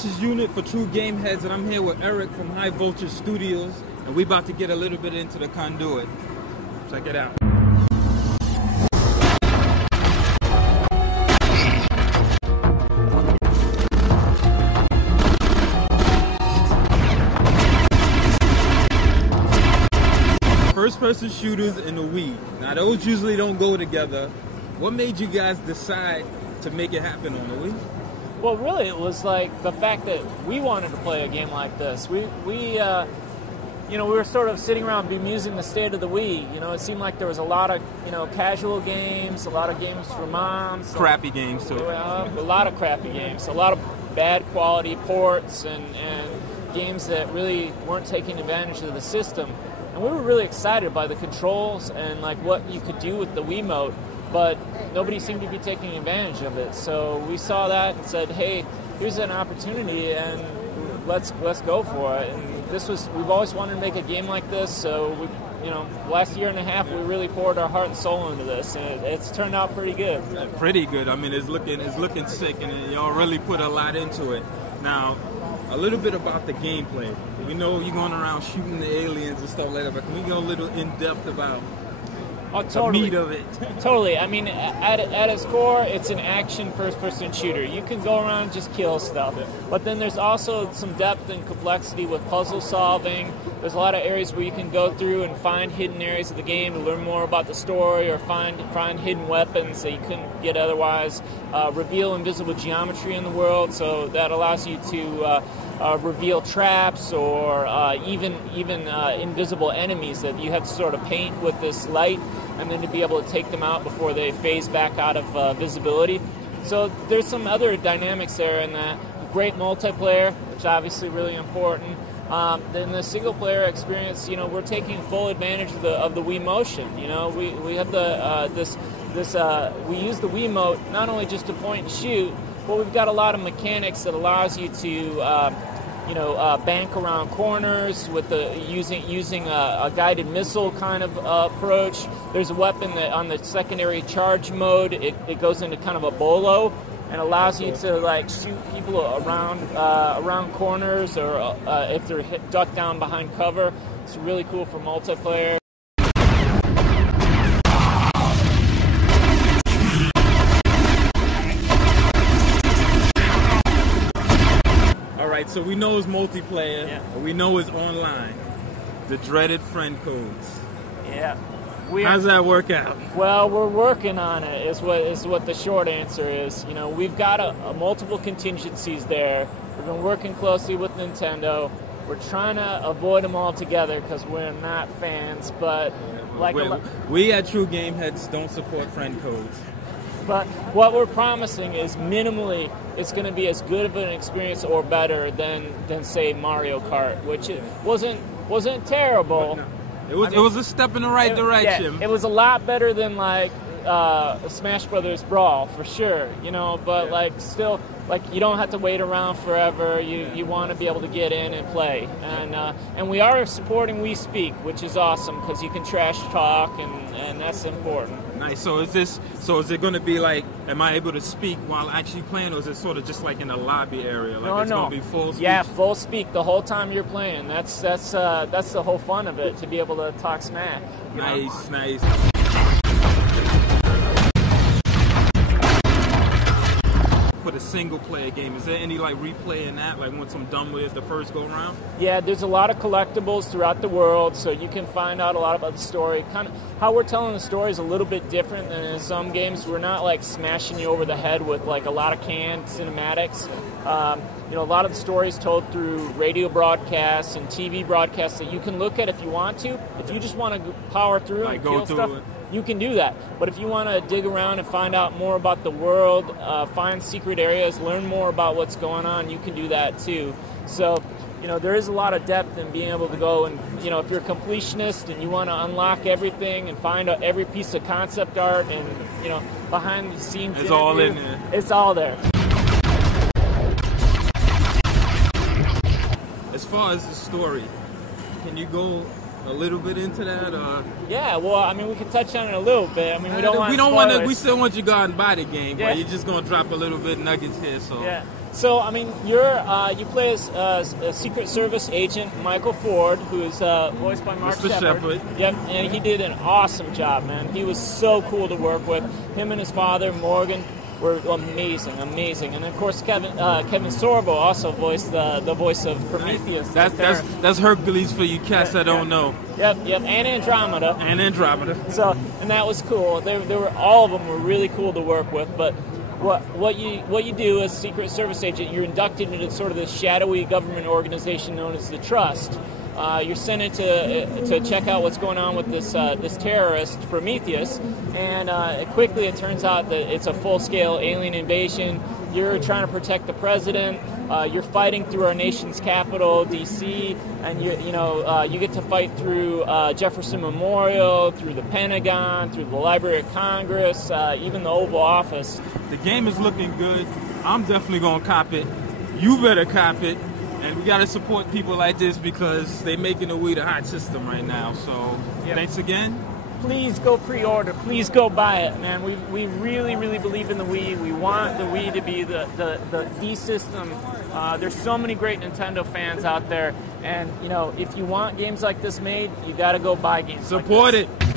This is Unit for TrueGameHeadz, and I'm here with Eric from High Voltage Studios, and we're about to get a little bit into the Conduit. Check it out. First-person shooters and the Wii. Now, those usually don't go together. What made you guys decide to make it happen on the Wii? Well, really, it was like the fact that we wanted to play a game like this. We were sort of sitting around bemusing the state of the Wii. You know, it seemed like there was a lot of, casual games, a lot of games for moms. Crappy games, too. A lot of crappy games. A lot of bad quality ports and games that really weren't taking advantage of the system. And we were really excited by the controls and like what you could do with the Wiimote, but nobody seemed to be taking advantage of it. So we saw that and said, hey, here's an opportunity and let's go for it. And we've always wanted to make a game like this, so last year and a half we really poured our heart and soul into this, and it's turned out pretty good. Pretty good. I mean, it's looking sick, and y'all really put a lot into it. Now, a little bit about the gameplay. We know you're going around shooting the aliens and stuff like that, but can we go a little in depth about the meat of it? Totally. I mean, at its core, it's an action first-person shooter. You can go around and just kill stuff. But then there's also some depth and complexity with puzzle solving. There's a lot of areas where you can go through and find hidden areas of the game to learn more about the story or find hidden weapons that you couldn't get otherwise. Reveal invisible geometry in the world, so that allows you to reveal traps or even invisible enemies that you have to sort of paint with this light, and then to be able to take them out before they phase back out of visibility. So there's some other dynamics there in that. Great multiplayer, which is obviously really important. Then the single player experience, we're taking full advantage of the Wii Motion. We have we use the Wiimote not only just to point and shoot, but we've got a lot of mechanics that allows you to bank around corners with using a guided missile kind of approach. There's a weapon that on the secondary charge mode, it goes into kind of a bolo and allows you to shoot people around corners, or if they're ducked down behind cover. It's really cool for multiplayer. So we know it's multiplayer, but we know it's online. The dreaded friend codes. Yeah. How's that work out? Well, we're working on it, is what the short answer is. We've got multiple contingencies there. We've been working closely with Nintendo. We're trying to avoid them all together because we're not fans, but we at TrueGameHeadz don't support friend codes. But what we're promising is minimally it's going to be as good of an experience or better than say Mario Kart, which it wasn't terrible. It was a step in the right direction. Yeah, it was a lot better than Smash Brothers Brawl for sure, but still you don't have to wait around forever. You want to be able to get in and play, and we are supporting We Speak, which is awesome because you can trash talk and that's important. Nice. So is it going to be am I able to speak while actually playing, or is it sort of just in the lobby area? No. It's going to be full speak? Yeah, full speak the whole time you're playing. That's the whole fun of it, to be able to talk smack. Nice. For the single player game, is there any replay in that, once I'm done with the first go around? Yeah, there's a lot of collectibles throughout the world, so you can find out a lot about the story. Kind of how we're telling the story is a little bit different than in some games. We're not smashing you over the head with a lot of canned cinematics. A lot of the stories told through radio broadcasts and TV broadcasts that you can look at if you want to. If you just want to power through and kill stuff, you can do that. But if you want to dig around and find out more about the world, find secret areas, learn more about what's going on, you can do that too. So, there is a lot of depth in being able to go and, if you're a completionist and you want to unlock everything and find out every piece of concept art and, behind the scenes, it's all in there. It's all there. As far as the story, can you go a little bit into that? Yeah, well, I mean, we can touch on it a little bit. I mean, we don't want to. We still want you to go out and buy the game, but you're just gonna drop a little bit nuggets here. So yeah. So, I mean, you play as a Secret Service agent, Michael Ford, who is voiced by Mark Shepard. Yep, and he did an awesome job, man. He was so cool to work with. Him and his father, Morgan, were amazing. And of course, Kevin Sorbo also voiced the voice of Prometheus. That's Hercules for you cats that don't know. Yep, and Andromeda. So, and that was cool. They were, all of them were really cool to work with. But what you do as Secret Service agent, you're inducted into sort of this shadowy government organization known as the Trust. You're sent in to check out what's going on with this terrorist, Prometheus, and quickly it turns out that it's a full-scale alien invasion. You're trying to protect the president. You're fighting through our nation's capital, D.C., and you get to fight through Jefferson Memorial, through the Pentagon, through the Library of Congress, even the Oval Office. The game is looking good. I'm definitely going to cop it. You better cop it. And we got to support people like this because they're making the Wii the hot system right now. So Thanks again. Please go pre-order. Please go buy it, man. We really, really believe in the Wii. We want the Wii to be the system. There's so many great Nintendo fans out there. And, if you want games like this made, you got to go buy games Support like this. it.